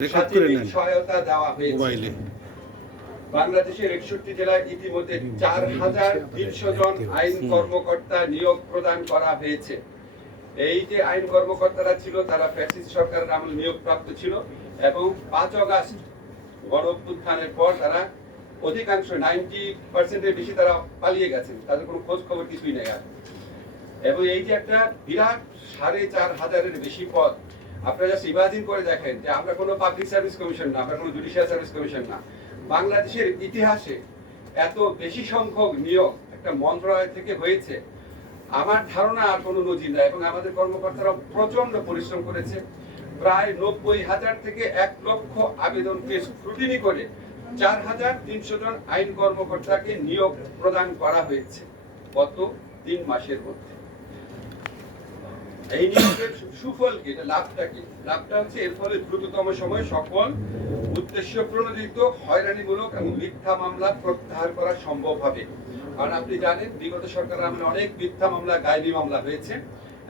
Record করে নেন। সহায়তা দেওয়া হয়েছে। মোবাইলে। বাংলাদেশের একষট্টি জেলায় ইতিমধ্যে চার হাজার তিনশো জন আইন কর্মকর্তা নিয়োগ প্রদান করা হয়েছে। এই যে আইন কর্মকর্তারা ছিল তারা ফ্যাসিস্ট সরকারের আমল নিয়োগ প্রাপ্ত ছিল এবং পাঁচ অগাস্ট গণ অভ্যুত্থানের পর তারা অধিকাংশ নাইনটি পার্সেন্টের বেশি তারা পালিয়ে গেছেন। তাদের কোনো খোঁজ খবর কিছুই নেই আর। এবং এই যে একটা বিরাট সাড়ে চার হাজারের বেশি পদ আপনারা ইমাজিন করে দেখেন যে আমরা কোনো পাবলিক সার্ভিস কমিশন না, আমরা কোনো জুডিশিয়াল সার্ভিস কমিশন না। বাংলাদেশের ইতিহাসে এত বেশি সংখ্যক নিয়োগ একটা মন্ত্রণালয় থেকে হয়েছে। আমার ধারণা আর কোনো নজির নাই এবং আমাদের কর্মকর্তারা প্রচণ্ড পরিশ্রম করেছে। প্রায় নব্বই হাজার থেকে এক লক্ষ আবেদনকে স্ক্রুটিনি করে চার হাজার তিনশো জন আইন কর্মকর্তাকে নিয়োগ প্রদান করা হয়েছে গত তিন মাসের মধ্যে। এই নিয়োগের সুফল কি? এটা লাভটা কি? লাভটা হচ্ছে এর ফলে দ্রুততম সময়ে সকল উদ্দেশ্য প্রণোদিত, হয়রানিমূলক এবং মিথ্যা মামলা প্রত্যাহার করা সম্ভব হবে। কারণ আপনি জানেন, বিগত সরকার আমলে অনেক মিথ্যা মামলা, গায়েবী মামলা হয়েছে।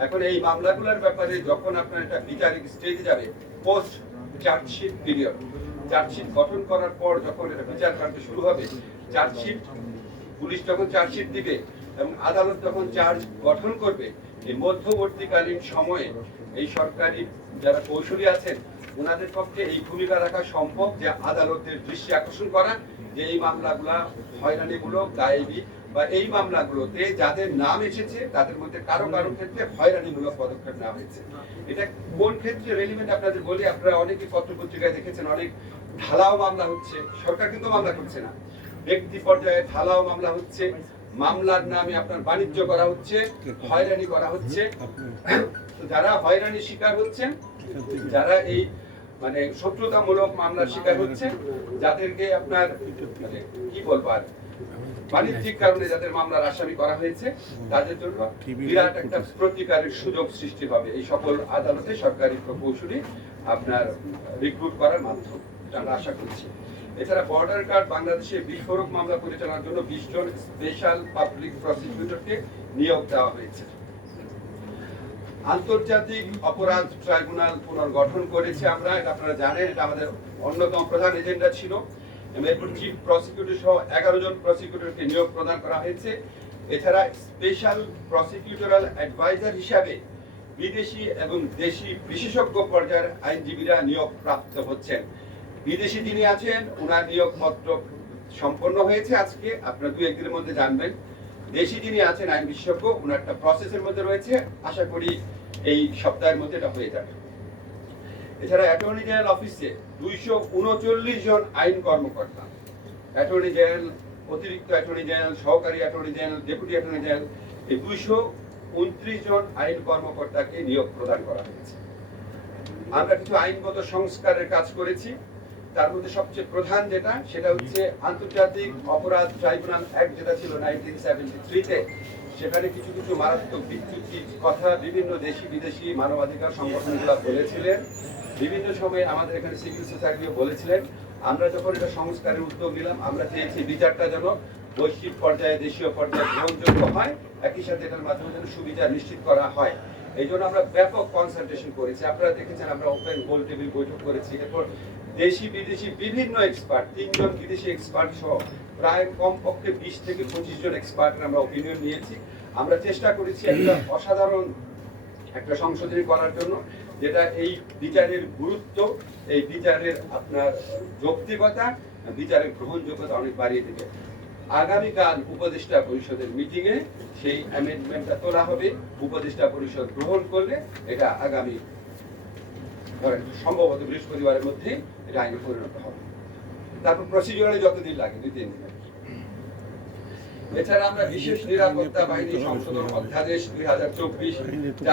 এখন এই মামলাগুলোর ব্যাপারে যখন আপনার একটা বিচারিক স্টেজে যাবে পোস্ট চার্জশিট পিরিয়ড চার্জশিট গঠন করার পর যখন এটা বিচার কার্য শুরু হবে চার্জশিট পুলিশ যখন চার্জশিট দিবে এবং আদালত যখন চার্জ গঠন করবে এই মধ্যবর্তীকালীন সময়ে এই সরকারি যারা কৌশলী আছেন ওনাদের পক্ষে এই ভূমিকা রাখা সম্ভব যে আদালতের দৃষ্টি আকর্ষণ করা, যে এই মামলাগুলা হয়রানিমূলক গায়েবী বা এই মামলাগুলোতে যাদের নাম এসেছে, তাদের মধ্যে কারও কারও ক্ষেত্রে হয়রানিমূলক পদক্ষেপ নেওয়া হয়েছে। এটা কোন ক্ষেত্রে রেলিভেন্ট আপনাদের বলি? আপনারা অনেকে পত্র পত্রিকায় দেখেছেন, অনেক ঢালাও মামলা হচ্ছে, সরকার কিন্তু মামলা করছে না। ব্যক্তি পর্যায়ে ঢালাও মামলা হচ্ছে মামলার নামে আপনার বাণিজ্য করা হচ্ছে, হয়রানি করা হচ্ছে। যারা হয়রানি শিকার হচ্ছেন, যারা এই মানে শত্রুতামূলক মামলার শিকার হচ্ছে যাদেরকে আপনার মানে কি বলব আর, বাণিজ্যিক কারণে যাদের মামলার আসামি করা হয়েছে, তাদের জন্য বিরাট একটা প্রতিকারের সুযোগ সৃষ্টি হবে। এই সকল আদালতে সরকারি প্রকৌশলী আপনার রিক্রুট করার মাধ্যমে আশা করছি। এছাড়া বর্ডার গার্ড বাংলাদেশে বিস্ফোরক মামলা পরিচালনার জন্য বিশ জন স্পেশাল পাবলিক প্রসিকিউটরকে নিয়োগ দেওয়া হয়েছে। আন্তর্জাতিক অপরাধ ট্রাইব্যুনাল পুনর্গঠন করেছে আমরা, এটা আপনারা জানেন, এটা আমাদের অন্যতম প্রধান এজেন্ডা ছিল। এরপর চিফ প্রসিকিউটর সহ এগারো জন প্রসিকিউটরকে নিয়োগ প্রদান করা হয়েছে। এছাড়া স্পেশাল প্রসিকিউটরাল অ্যাডভাইজার হিসাবে বিদেশি এবং দেশি বিশেষজ্ঞ পর্যায়ের আইনজীবীরা নিয়োগ প্রাপ্ত হচ্ছেন। বিদেশি যিনি আছেন ওনার নিয়োগপত্র সম্পন্ন হয়েছে আজকে। আপনারা দু একদিনের মধ্যে জানবেন। দেশি যিনি আছেন, আইন বিশেষজ্ঞ ওনার একটা প্রসেসের মধ্যে রয়েছে। আশা করি এই সপ্তাহের মধ্যে এটা হয়ে যাবে। এছাড়া অ্যাটর্নি জেনারেল অফিসে দুইশো উনচল্লিশ জন আইন কর্মকর্তা। অ্যাটর্নি জেনারেল অতিরিক্ত অ্যাটর্নি জেনারেল সহকারী attorney general deputy attorney general এই দুইশো উনত্রিশ জন আইন কর্মকর্তাকে নিয়োগ প্রদান করা হয়েছে। আমরা কিছু আইনগত সংস্কারের কাজ করেছি। তার মধ্যে সবচেয়ে প্রধান যেটা, সেটা হচ্ছে আন্তর্জাতিক অপরাধ ট্রাইব্যুনাল অ্যাক্ট যেটা ছিল নাইনটিন সেভেন্টি থ্রিতে সেখানে কিছু কিছু মারাত্মক বিচ্যুতির কথা বিভিন্ন দেশি বিদেশি মানবাধিকার সংগঠনগুলো বলেছিলেন। বিভিন্ন সময়ে আমাদের এখানে সিভিল সোসাইটিও বলেছিলেন। আমরা যখন এটা সংস্কারের উদ্যোগ নিলাম, আমরা চেয়েছি বিচারটা যেন বৈশ্বিক পর্যায়ে, দেশীয় পর্যায়ে গ্রহণযোগ্য হয়। একই সাথে এটার মাধ্যমে যেন সুবিচার নিশ্চিত করা হয়। এই জন্য আমরা ব্যাপক কনসালটেশন করেছি। আপনারা দেখেছেন আমরা ওপেন গোল টেবিল বৈঠক করেছি। এরপর দেশি, বিদেশি বিভিন্ন এক্সপার্ট তিনজন বিদেশি এক্সপার্ট সহ প্রায় কমপক্ষে বিশ থেকে পঁচিশ জন এক্সপার্টের আমরা ওপিনিয়ন নিয়েছি। আমরা চেষ্টা করেছি একটা অসাধারণ একটা সংশোধনী করার জন্য, যেটা এই বিচারের গুরুত্ব, এই বিচারের আপনার যৌক্তিকতা, বিচারের গ্রহণযোগ্যতা অনেক বাড়িয়ে দেবে। আগামীকাল উপদেষ্টা পরিষদের মিটিং এ সেই অ্যামেন্ডমেন্টটা তোলা হবে। উপদেষ্টা পরিষদ গ্রহণ করলে এটা আগামী, ধরেন সম্ভবত বৃহস্পতিবারের মধ্যে এটা আইনে পরিণত হবে। তারপর প্রসিডিওরে যতদিন লাগে, দুই, তিন এছাড়া আমরা বিশেষ নিরাপত্তা বাহিনী সংশোধন অধ্যাদেশ দুই হাজার চব্বিশ